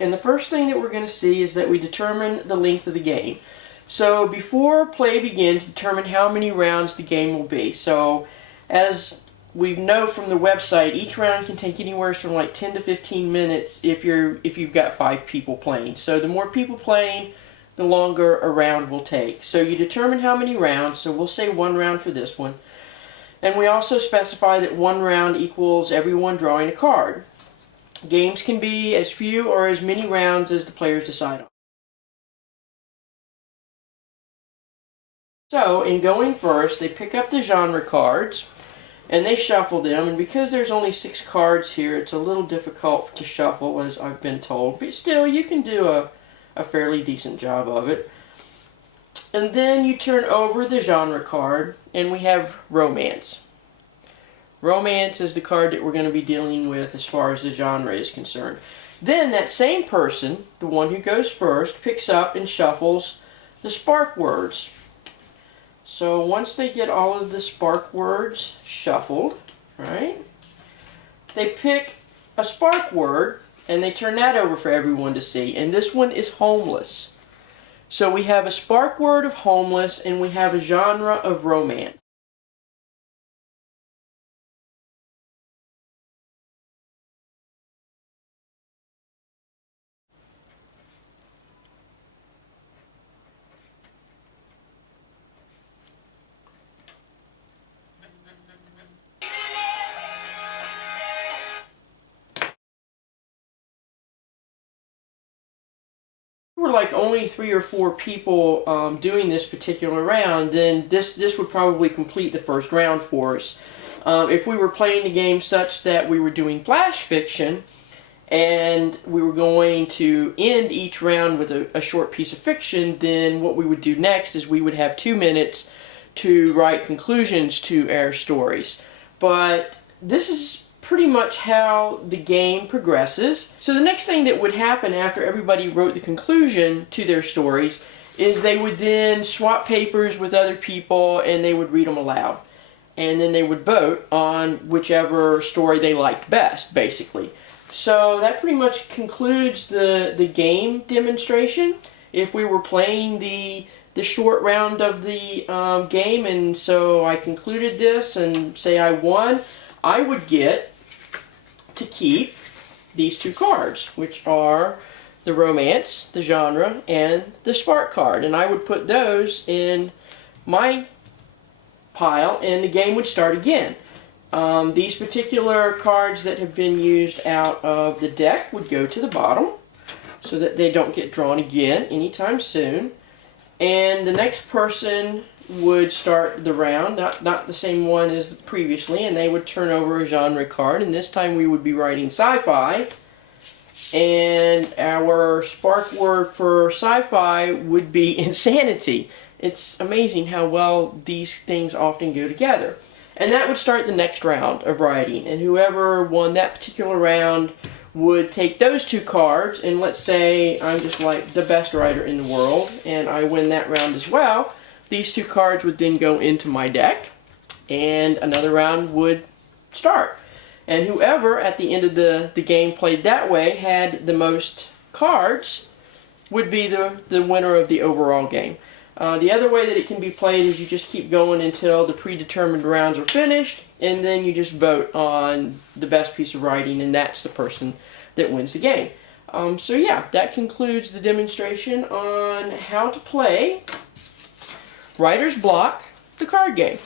and the first thing that we're going to see is that we determine the length of the game. So before play begins, determine how many rounds the game will be. So as we know from the website, each round can take anywhere from like 10 to 15 minutes if you've got 5 people playing. So the more people playing, the longer a round will take. So you determine how many rounds, so we'll say 1 round for this one. And we also specify that 1 round equals everyone drawing a card. Games can be as few or as many rounds as the players decide on. So, in going first, they pick up the genre cards, and they shuffle them, and because there's only 6 cards here, it's a little difficult to shuffle, as I've been told, but still, you can do a fairly decent job of it. And then you turn over the genre card, and we have Romance. Romance is the card that we're going to be dealing with as far as the genre is concerned. Then that same person, the one who goes first, picks up and shuffles the spark words. So once they get all of the spark words shuffled, right, they pick a spark word and they turn that over for everyone to see. And this one is homeless. So we have a spark word of homeless and we have a genre of romance. We're like only 3 or 4 people doing this particular round, then this would probably complete the first round for us. If we were playing the game such that we were doing flash fiction and we were going to end each round with a short piece of fiction, then what we would do next is we would have 2 minutes to write conclusions to our stories. But this is pretty much how the game progresses. So the next thing that would happen after everybody wrote the conclusion to their stories is they would then swap papers with other people and they would read them aloud. And then they would vote on whichever story they liked best, basically. So that pretty much concludes the game demonstration. If we were playing the short round of the game, and so I concluded this and say I won, I would get to keep these 2 cards, which are the romance, the genre, and the spark card. And I would put those in my pile and the game would start again. These particular cards that have been used out of the deck would go to the bottom so that they don't get drawn again anytime soon. And the next person would start the round, not the same one as previously, and they would turn over a genre card, and this time we would be writing sci-fi, and our spark word for sci-fi would be insanity. It's amazing how well these things often go together. And that would start the next round of writing, and whoever won that particular round would take those 2 cards, and let's say I'm just like the best writer in the world, and I win that round as well. These 2 cards would then go into my deck, and another round would start. And whoever, at the end of the game played that way, had the most cards, would be the winner of the overall game. The other way that it can be played is you just keep going until the predetermined rounds are finished, and then you just vote on the best piece of writing, and that's the person that wins the game. So yeah, that concludes the demonstration on how to play Writer's Block, the card game.